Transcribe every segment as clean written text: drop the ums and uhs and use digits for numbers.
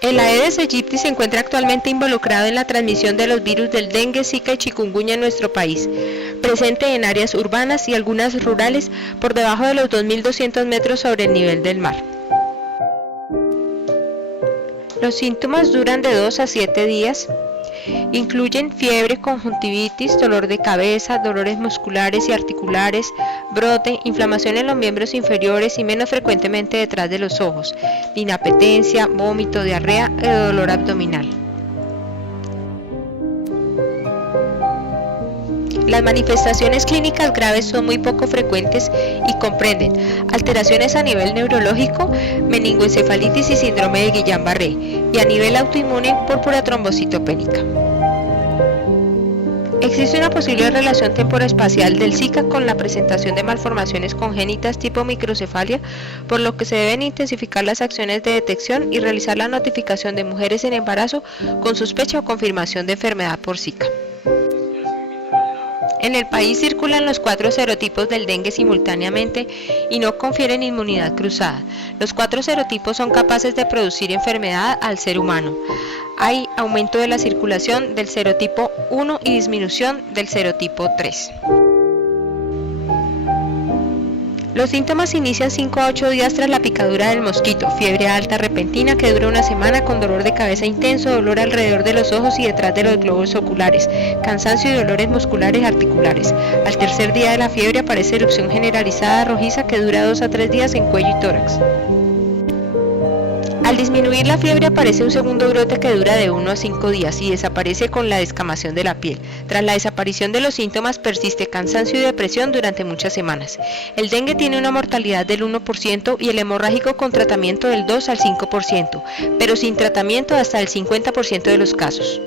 El Aedes aegypti se encuentra actualmente involucrado en la transmisión de los virus del dengue, zika y chikungunya en nuestro país, presente en áreas urbanas y algunas rurales por debajo de los 2.200 metros sobre el nivel del mar. Los síntomas duran de 2 a 7 días. Incluyen fiebre, conjuntivitis, dolor de cabeza, dolores musculares y articulares, brote, inflamación en los miembros inferiores y menos frecuentemente detrás de los ojos, inapetencia, vómito, diarrea y dolor abdominal. Las manifestaciones clínicas graves son muy poco frecuentes y comprenden alteraciones a nivel neurológico, meningoencefalitis y síndrome de Guillain-Barré, y a nivel autoinmune, púrpura trombocitopénica. Existe una posible relación temporoespacial del Zika con la presentación de malformaciones congénitas tipo microcefalia, por lo que se deben intensificar las acciones de detección y realizar la notificación de mujeres en embarazo con sospecha o confirmación de enfermedad por Zika. En el país circulan los 4 serotipos del dengue simultáneamente y no confieren inmunidad cruzada. Los 4 serotipos son capaces de producir enfermedad al ser humano. Hay aumento de la circulación del serotipo 1 y disminución del serotipo 3. Los síntomas inician 5 a 8 días tras la picadura del mosquito, fiebre alta repentina que dura una semana con dolor de cabeza intenso, dolor alrededor de los ojos y detrás de los globos oculares, cansancio y dolores musculares articulares. Al tercer día de la fiebre aparece erupción generalizada rojiza que dura 2 a 3 días en cuello y tórax. Al disminuir la fiebre aparece un segundo brote que dura de 1 a 5 días y desaparece con la descamación de la piel. Tras la desaparición de los síntomas persiste cansancio y depresión durante muchas semanas. El dengue tiene una mortalidad del 1% y el hemorrágico con tratamiento del 2 al 5%, pero sin tratamiento hasta el 50% de los casos.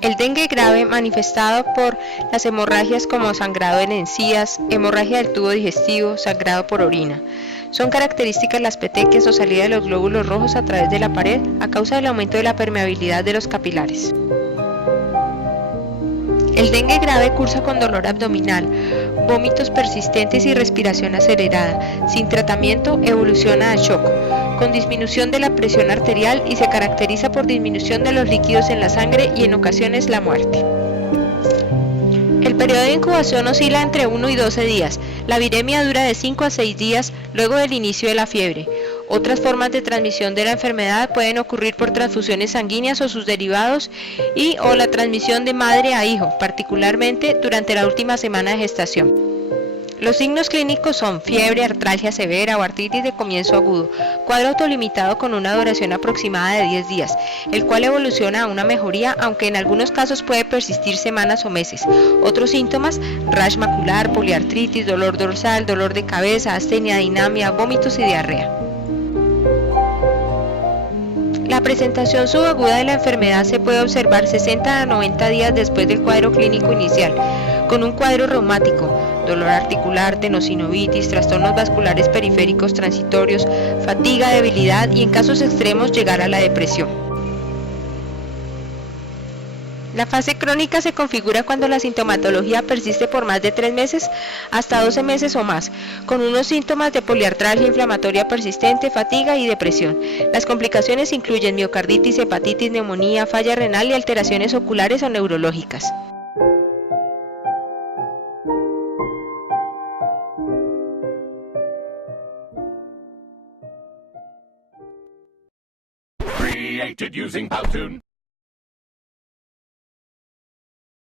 El dengue grave manifestado por las hemorragias como sangrado en encías, hemorragia del tubo digestivo, sangrado por orina. Son características las petequias o salida de los glóbulos rojos a través de la pared a causa del aumento de la permeabilidad de los capilares. El dengue grave cursa con dolor abdominal, vómitos persistentes y respiración acelerada. Sin tratamiento evoluciona a shock, con disminución de la presión arterial y se caracteriza por disminución de los líquidos en la sangre y en ocasiones la muerte. El periodo de incubación oscila entre 1 y 12 días. La viremia dura de 5 a 6 días luego del inicio de la fiebre. Otras formas de transmisión de la enfermedad pueden ocurrir por transfusiones sanguíneas o sus derivados o la transmisión de madre a hijo, particularmente durante la última semana de gestación. Los signos clínicos son fiebre, artralgia severa o artritis de comienzo agudo, cuadro autolimitado con una duración aproximada de 10 días, el cual evoluciona a una mejoría, aunque en algunos casos puede persistir semanas o meses. Otros síntomas: rash macular, poliartritis, dolor dorsal, dolor de cabeza, astenia, dinamia, vómitos y diarrea. La presentación subaguda de la enfermedad se puede observar 60 a 90 días después del cuadro clínico inicial, con un cuadro reumático, dolor articular, tenosinovitis, trastornos vasculares periféricos transitorios, fatiga, debilidad y en casos extremos llegar a la depresión. La fase crónica se configura cuando la sintomatología persiste por más de 3 meses hasta 12 meses o más, con unos síntomas de poliartralgia inflamatoria persistente, fatiga y depresión. Las complicaciones incluyen miocarditis, hepatitis, neumonía, falla renal y alteraciones oculares o neurológicas. Created using Powtoon.